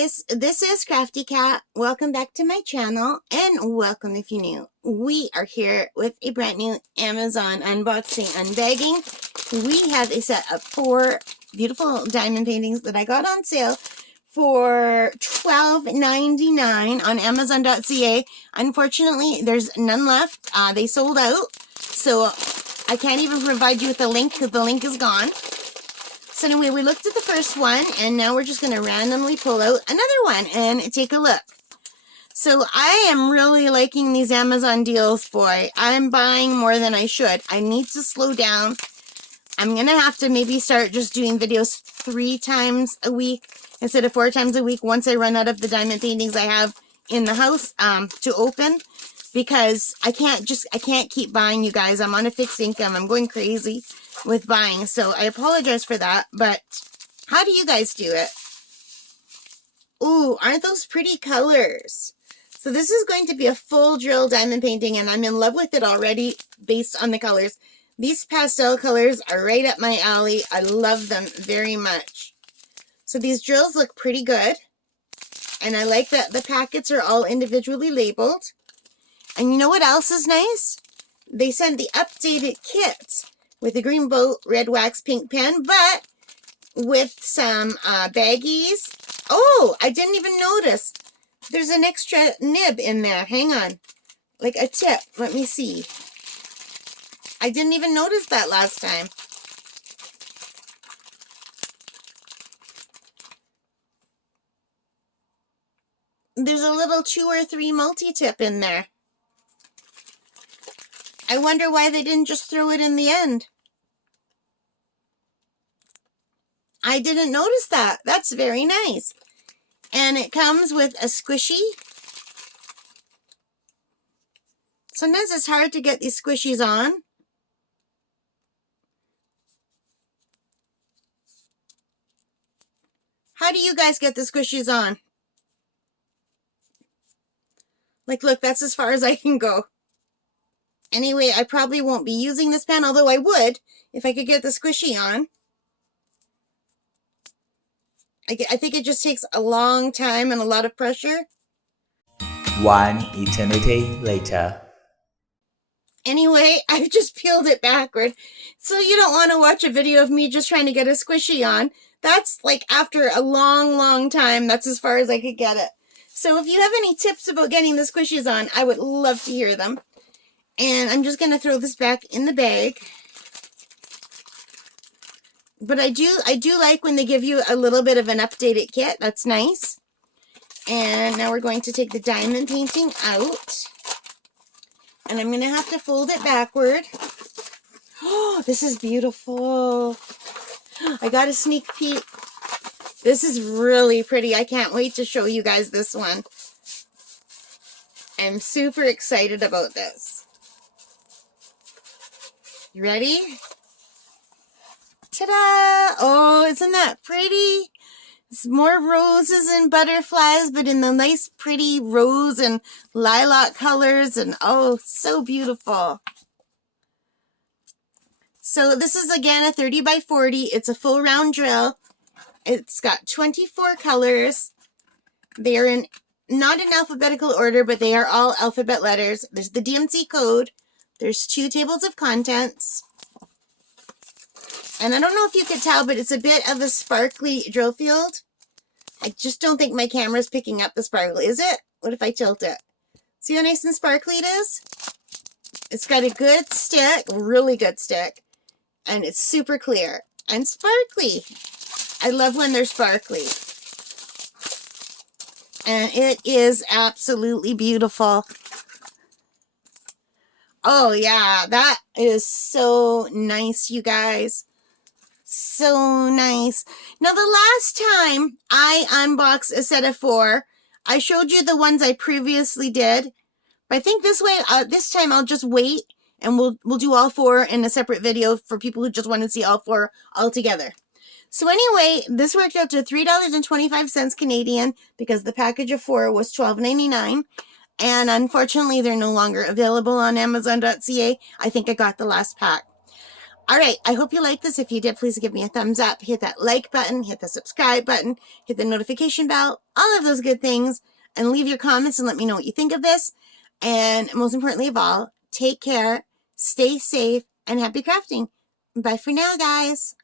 guys, this is Crafty Cat. Welcome back to my channel, and welcome if you're new. We are here with a brand new Amazon unboxing, unbagging. We have a set of 4 beautiful diamond paintings that I got on sale for $12.99 on Amazon.ca. Unfortunately, there's none left. They sold out, so I can't even provide you with the link because the link is gone. So anyway, we looked at the first one, and now we're just going to randomly pull out another one and take a look. So I am really liking these Amazon deals, boy. I'm buying more than I should. I need to slow down. I'm going to have to maybe start just doing videos 3 times a week instead of 4 times a week once I run out of the diamond paintings I have in the house to open. Because I can't keep buying, you guys. I'm on a fixed income. I'm going crazy with buying. So I apologize for that. But how do you guys do it? Ooh, aren't those pretty colors? So this is going to be a full drill diamond painting, and I'm in love with it already based on the colors. These pastel colors are right up my alley. I love them very much. So these drills look pretty good. And I like that the packets are all individually labeled. And you know what else is nice? They sent the updated kit with a green boat, red wax, pink pen, but with some baggies. Oh, I didn't even notice. There's an extra nib in there. Hang on. Like a tip. Let me see. I didn't even notice that last time. There's a little 2 or 3 multi-tip in there. I wonder why they didn't just throw it in the end. I didn't notice that. That's very nice. And it comes with a squishy. Sometimes it's hard to get these squishies on. How do you guys get the squishies on? Like, look, that's as far as I can go. Anyway, I probably won't be using this pen, although I would if I could get the squishy on. I think it just takes a long time and a lot of pressure. 1 eternity later. Anyway, I've just peeled it backward. So you don't want to watch a video of me just trying to get a squishy on. That's like after a long, long time. That's as far as I could get it. So if you have any tips about getting the squishies on, I would love to hear them. And I'm just going to throw this back in the bag. But I do like when they give you a little bit of an updated kit. That's nice. And now we're going to take the diamond painting out. And I'm going to have to fold it backward. Oh, this is beautiful. I got a sneak peek. This is really pretty. I can't wait to show you guys this one. I'm super excited about this. You ready? Ta-da! Oh, isn't that pretty? It's more roses and butterflies, but in the nice, pretty rose and lilac colors. And oh, so beautiful. So this is, again, a 30 by 40. It's a full round drill. It's got 24 colors. They are not in alphabetical order, but they are all alphabet letters. There's the DMC code. There's 2 tables of contents. And I don't know if you could tell, but it's a bit of a sparkly drill field. I just don't think my camera's picking up the sparkle. Is it? What if I tilt it? See how nice and sparkly it is? It's got a good stick, really good stick. And it's super clear and sparkly. I love when they're sparkly. And it is absolutely beautiful. Oh, yeah, that is so nice, you guys. So nice. Now, the last time I unboxed a set of 4, I showed you the ones I previously did. But I think this way, this time I'll just wait, and we'll do all 4 in a separate video for people who just want to see all 4 all together. So anyway, this worked out to $3.25 Canadian because the package of 4 was $12.99. And unfortunately, they're no longer available on Amazon.ca. I think I got the last pack. All right, I hope you like this. If you did, please give me a thumbs up. Hit that like button, hit the subscribe button, hit the notification bell, all of those good things, and leave your comments and let me know what you think of this. And most importantly of all, take care, stay safe, and happy crafting. Bye for now, guys.